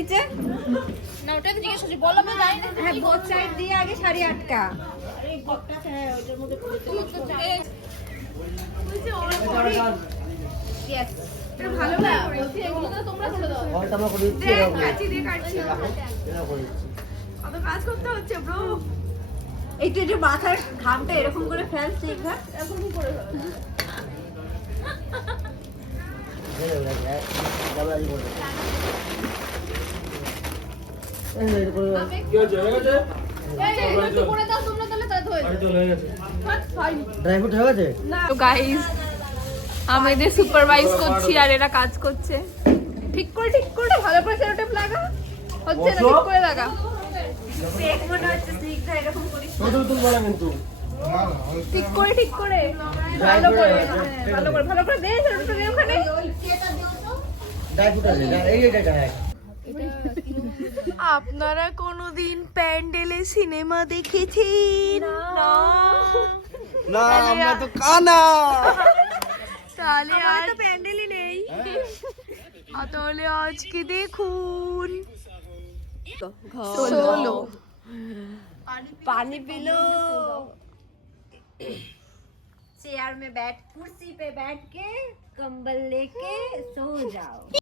নিচে? না ওটা তো জিজ্ঞেস করছি বলো না হ্যাঁ বোথ সাইড দিয়ে আগে শাড়ি আটকা. এটা ভালো না এগুলো তোমরা কত কাজ করতে হচ্ছে ব্রো একটু একটু মাথার ঘামটা এরকম করে ফেল এরকম করে হয়ে যাবে, এক- ডাবল আড়ি করে দেবো। এই যে এটা করে দাও। কি হয়েছে হয়ে গেছে? এই এগুলো একটু করে দাও তোমরা তাহলে তাহলে হয়ে বাড়ি চলে হয়ে গেছে। ড্রাই ফ্রুট হয়ে গেছে? তো গাইস আমি সুপারভাইজ করছি আর এরা কাজ করছে। ঠিক করে ঠিক করে ভালো করে সেলোটেপ লাগা। হচ্ছে না ঠিক করে লাগা। মনে ঠিক করে ঠিক করে। ভালো করে ভালো করে ভালো করে দে দে ওখানে। এই এইটা এটা আপনারা কোনোদিন প্যান্ডেলে সিনেমা দেখেছেন না না আমরা তো কানা তাহলে আর প্যান্ডেলই নেই আর তাহলে আজকে দেখুন সোলো पानी पी लो चेयर में बैठ कुर्सी पे बैठ के कंबल लेके सो जाओ